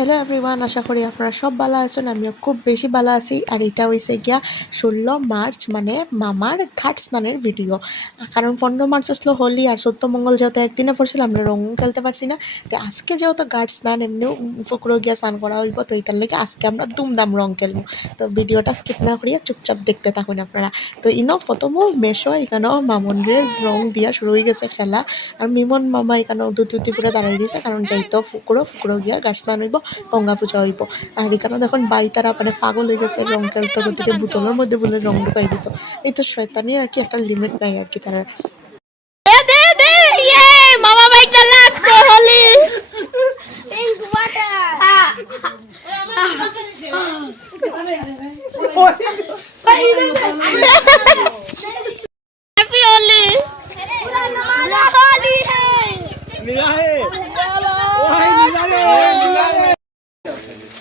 Hello everyone আশা করি আপনারা সব ভালো আছেন, আমিও খুব বেশি ভালো আছি। আর এটা হয়েছে গিয়া ষোলো মার্চ মানে মামার ঘাট স্নানের ভিডিও। কারণ পনেরো মার্চ আসলো হোলি আর সত্য মঙ্গল যেহেতু একদিনে পড়ছিল, আমরা রং খেলতে পারছি না। তো আজকে যেহেতু ঘাট স্নান এমনিও পুকুরও গিয়া স্নান করা হইব, তো এটার লেগে আজকে আমরা দুমদাম রং খেলব। তো ভিডিওটা স্কিপ না করিয়া চুপচাপ দেখতে থাকুন আপনারা। তো ইনো প্রথমও মেশো এখানেও মামন্দিরের রং দিয়া শুরু হয়ে গেছে খেলা। আর মিমন মামা এখানেও দুটি ফুটে দাঁড়াই দিয়েছে কারণ যাইতো ফুকুরো ফুকুরো গিয়া গাছ স্নান হইব। গঙ্গা পূজা হইব। আর এখানে দেখুন বাই তারা মানে পাগল হয়ে গেছে, রং খেলতে বোতলের মধ্যে বলে রং ঢুকাই দিত। এই তো শয়তানি আর কি একটা লিমিট নাই আর কি তারা দে দে দে ইয়ে মামা বাইকটা লাগছে হলি এই ঘুমাটা হ্যাপি হোলি হোলি হে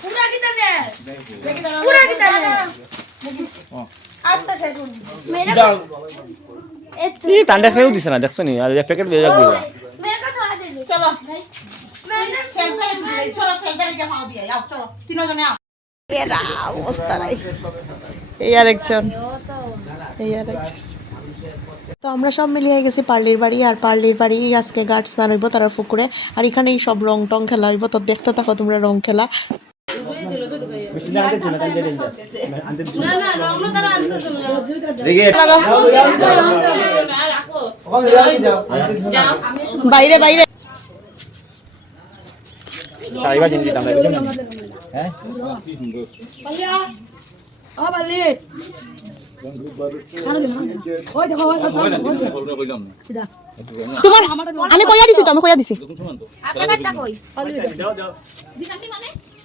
পুরা কিতাবে পুরা কিতাবে ঠান্ডা খেয়েও দিছে না দেখছ নি? এক প্যাকেট বেজা গুলো অবস্থা এই তো আমরা সব মিলিয়ে গেছি পার্লির বাড়ি আর পার্লির বাড়ি আজকে গার্ড স্নান হইব তারা পুকুরে। আর এখানেই সব রং টং খেলা হইব। তো দেখতে থাকো তোমরা রং খেলা। বেশি না আনতে না আনতে আনতে বাইরে বাইরে সাইবা জিন দিতাম বুঝছেন হ্যাঁ তোমার আমি কইয়া দিছি তো আমি কইয়া দিছি আপনারটা কই যাও যাও দিকানি মানে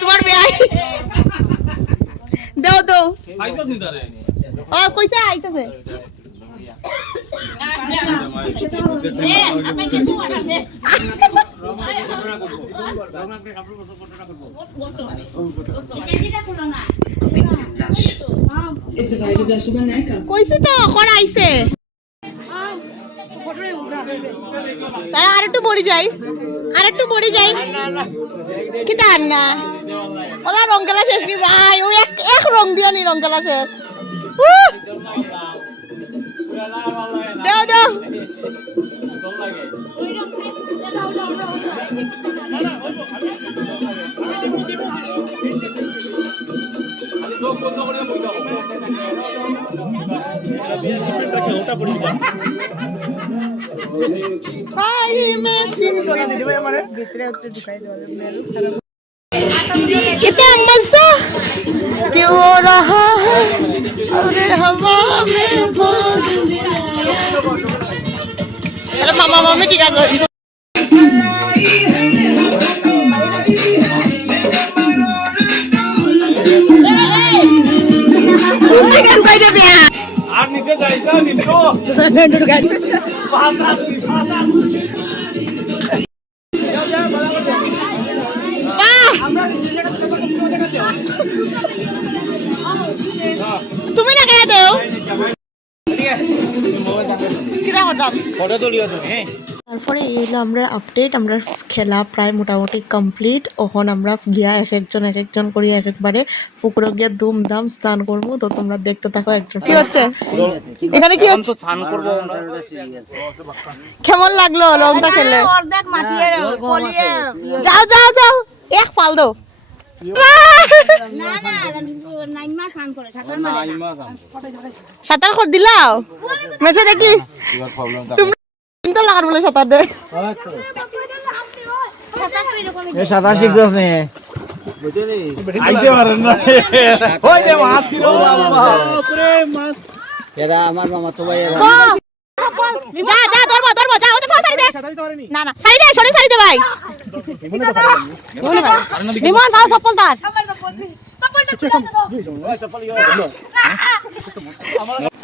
তোমার বিয়াই। দেও দেও। ও কইছে আইতাছে। কইছে তো করা আইছে। তারা আর একটু বড়ি যাই আর একটু বড়ি যাই কি তার না ওলা রং খেলা শেষ নি ভাই, ওই এক এক রং দিয়া নি রং খেলা শেষ! দেও দেও। চোখ বন্ধ इतना मज़ा क्यों रहा है? अरे हवा में अरे मामा मामी टिका दो। Oh my god. আর নিতে যাইছো তুমি না কে দাও ফটো তুলিও তুমি তারপরে এই হলো আমরা আপডেট আমরা খেলা প্রায় মোটামুটি কমপ্লিট ওখন আমরা গিয়া এক একজন এক একজন করি এক একবারে পুকুরে গিয়া দুম দাম স্নান করব। তো তোমরা দেখতে থাকো একজন কি হচ্ছে? এখানে কি হচ্ছে? স্নান করব কেমন লাগল লংটা খেলে? অর্ধেক মাটিয়ে কলিয়ে যাও যাও যাও। এক ফাল দাও। না না নাইন মাস আন করে ঠাকুর মারে সাঁতার কর দিলাও মেসে দেখি কিন্তু লাগার বলে সাঁতার দে। তো সাঁতার শিখছ নি। আইতে পারেন না। ওই যে মাছ ছিল। বাপরে মাছ যা যা ধরবো ধরবো যা ওতে ফাঁসারে সারি দে না না সারি দে সরে সারি দে ভাই। বিমান ভালো সফল তার।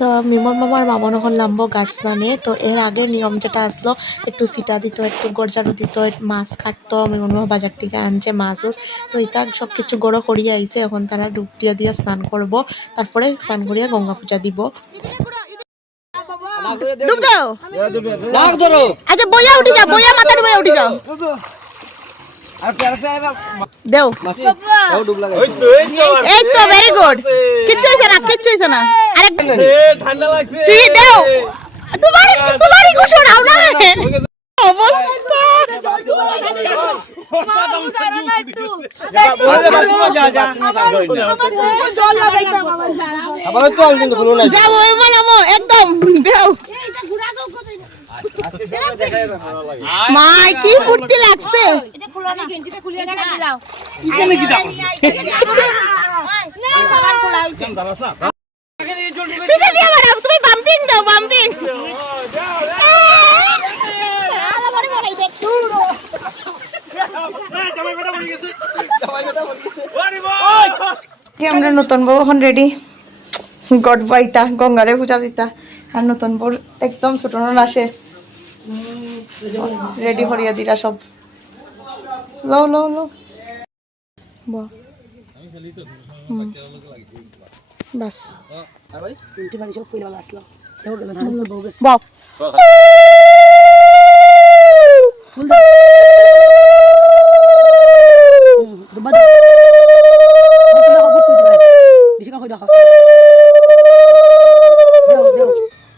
তো মিমন মামার মামন এখন লাম্বো গার্ডস নানে তো এর আগের নিয়ম যেটা আসলো একটু সিটা দিত একটু গরজারু দিত মাছ কাটতো মিমন মামা বাজার থেকে আনছে মাছ উস তো এটা সব কিছু গড়ো করিয়া আইছে এখন তারা ডুব দিয়া দিয়া স্নান করব। তারপরে স্নান করিয়া গঙ্গা পূজা দিব। ডুব দাও। লাগ ধরো। আচ্ছা বইয়া উঠি যা বইয়া মাথা ডুবে উঠি যাও দেও। ও ডুব এই তো ভেরি গুড কিচ্ছু হইছে না কিচ্ছু হইছে না। আরেক ঠান্ডা লাগছে। দেও। তোমার তোমারই না অবস্থা যা যা আবার তো আমি কিন্তু খুলো না যাব ওই একদম দেও। মাই কি ফুর্তি লাগছে? তুমি বাম্পিং দাও বাম্পিং আমরা নতুন বউ এখন রেডি গড বাইতা, গঙ্গারে পূজা দিতা। আর নতুন বউ একদম ছোট আসে। রেডি করিয়া দিলা সব। লও লও লও। হুম।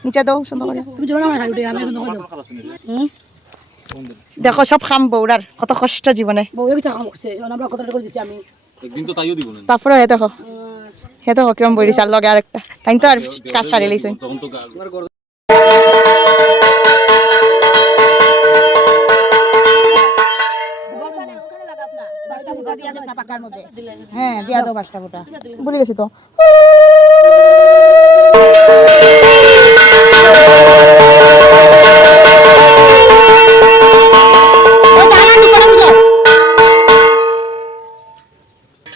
নিচে দাও সুন্দর করে। দেখো সব খাম বৌরার কত কষ্ট জীবনে। একদিন তো তাইও দিব না। তারপরে হে দেখো। হে দেখো কিরম বই দিছে আর লগে আরেকটা। তাই তো আর কাজ সারি লইছে। হ্যাঁ দিয়া দাও পাঁচটা ফোটা। ভুলে গেছি তো।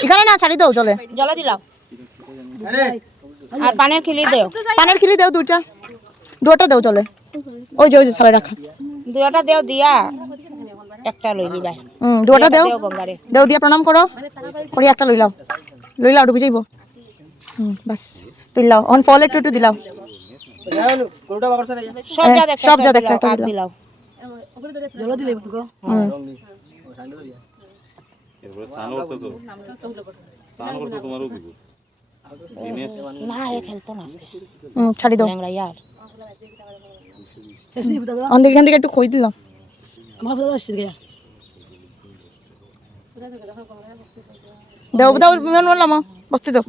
এখানে না ছাড়ি দাও চলে জলা দিলাম। আর। পানের খিলি দেও। পানের খিলি দেও দুইটা। দুটা দেও চলে ওই যে ওই যে ছাড়া রাখা। দুটা দেও দিয়া। একটা লই হুম দুটা দেও। দেও দিয়া প্রণাম করো। করি একটা লই লাও। লই লাও ডুবি যাইব। হুম বাস। তুই লাও। অন ফল একটু একটু দিলাও সব জাত একটা একটা দিলাও ছাড়ি দাও। থেকে একটু খই দিলাম দেও দাও বিমান বললাম বসতে দাও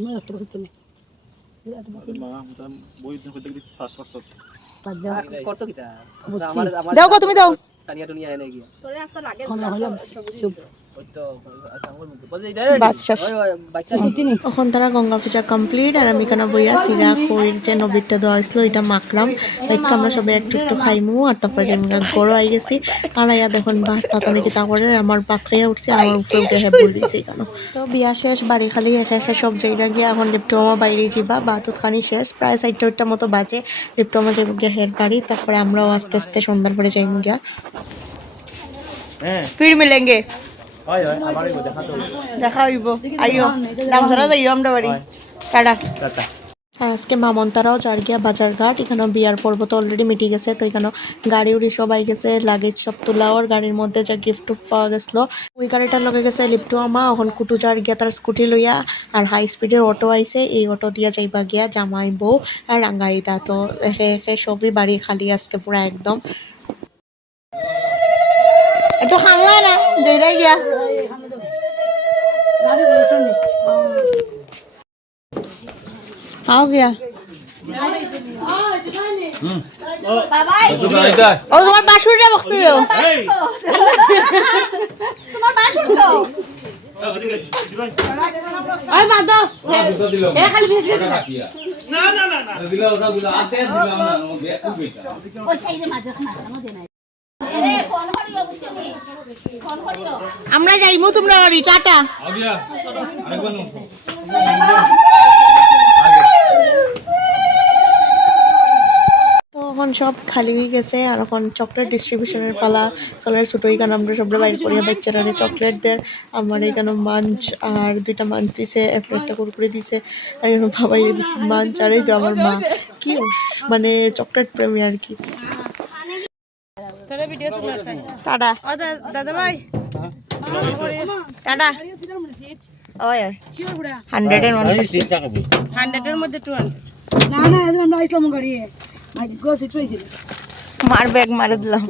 দাও গো তুমি দাও টানিয়া তো আচ্ছা আমার তখন তারা গঙ্গা পূজা কমপ্লিট আর আমি কেন বইয়া সিরা খইর যে নবীরটা দেওয়া হয়েছিল এটা মাকরাম লাইক আমরা সবাই একটু একটু খাইমু আর তারপরে যে আমি গড় আই গেছি। আর আয়া দেখুন ভাত তাতা নাকি তারপরে আমার ভাত খাইয়া উঠছি আমার উপরে উঠে হ্যাঁ বই রয়েছে কেন তো বিয়া শেষ বাড়ি খালি একে একে সব জায়গা গিয়ে এখন লিপটমা বাইরে যাবা বাতুত খানি শেষ। প্রায় চারটা উঠটা মতো বাজে লিপটমা যাব গিয়া হের বাড়ি তারপরে আমরাও আস্তে আস্তে সন্ধ্যার পরে যাইম গিয়া। ফির মিলেঙ্গে। হয় হয় আমারই দেখা হইব আইও রামসরা যাইও আমরা বাড়ি টাটা টাটা আর আজকে মামন্তারাও যার গিয়া বাজার ঘাট এখানে বিয়ার পর্ব তো অলরেডি মিটে গেছে তো এখানে গাড়ি উড়ি সব আই গেছে লাগেজ সব তোলা ওর গাড়ির মধ্যে যা গিফট পাওয়া গেছিল ওই গাড়িটার লগে গেছে লিপটু আমা এখন কুটু যার গিয়া তার স্কুটি লইয়া আর হাই স্পিডের অটো আইছে এই অটো দিয়া যাইবা গিয়া জামাই বউ আর রাঙ্গাইদা তো একে একে সবই বাড়ি খালি আজকে পুরা একদম। একটু খাংলা না যেটাই গিয়া। আও গিয়া। ও তোমার বাসুরটা বকতে দাও। ওই মা এ খালি ভিডিও না না না না। দিলা ওটা দিলা আতে দিলাম না ও বে ও বেটা। আমরা যাইমু তোমরা বাড়ি টাটা এখন সব খালি হয়ে গেছে আর এখন চকলেট ডিস্ট্রিবিউশনের ফালা চলার ছোটো এখানে আমরা সবরা বাইরে করিয়া বাচ্চারা চকলেট দের আমার এখানে মাঞ্চ আর দুইটা মাঞ্চ দিছে একটা একটা কুরকুরি দিছে আর এখানে বাবাইরে দিছে মাঞ্চ আর এই তো আমার মা। কি মানে চকলেট প্রেমী আর কি। টাটা। দাদা ভাই ওই মধ্যে না না একদম আমরা ইসলাম গাড়ি। গো সিট পাইছিল মার ব্যাগ মারে দিলাম।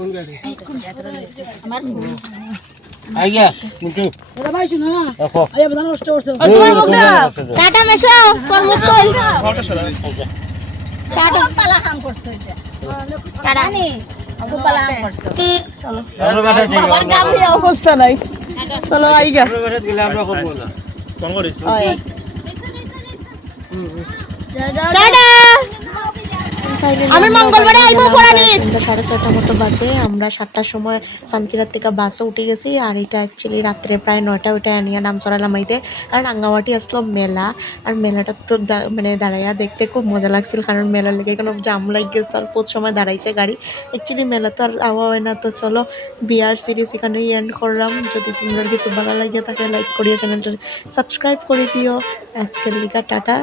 ওরা ভাই শুনো না? আরে বাদান নষ্ট করছ। টাটা মেশো। তোর মুখ কই টাটা পালা কাম করছে টাটা। নি পালা কাম করছে চলো। বাবার গামলি অবস্থা নাই চলো আইগা কোন করিস টাটা। Finally আমি মঙ্গলবারে আইবো পড়ানি। সন্ধ্যা সাড়ে ছয়টার মতো বাজে। আমরা সাতটার সময় সানকিরার থেকে বাসে উঠে গেছি আর এটা অ্যাকচুয়ালি রাত্রে প্রায় নয়টা ওইটা আনিয়া নাম চড়ালাম আইতে আর রাঙ্গামাটি আসলো মেলা আর মেলাটা তো মানে দাঁড়াইয়া দেখতে খুব মজা লাগছিল কারণ মেলার লেগে কোনো জাম লাগ গেছে তার প্রত সময় দাঁড়াইছে গাড়ি। অ্যাকচুয়ালি মেলা তো আর আওয়া হয় না তো চলো বিয়ার সিরিজ এখানেই এন্ড করলাম। যদি তোমরা কিছু ভালো লাগে তাকে লাইক করিও চ্যানেলটা সাবস্ক্রাইব করে দিও। আজকের লিগা টাটা।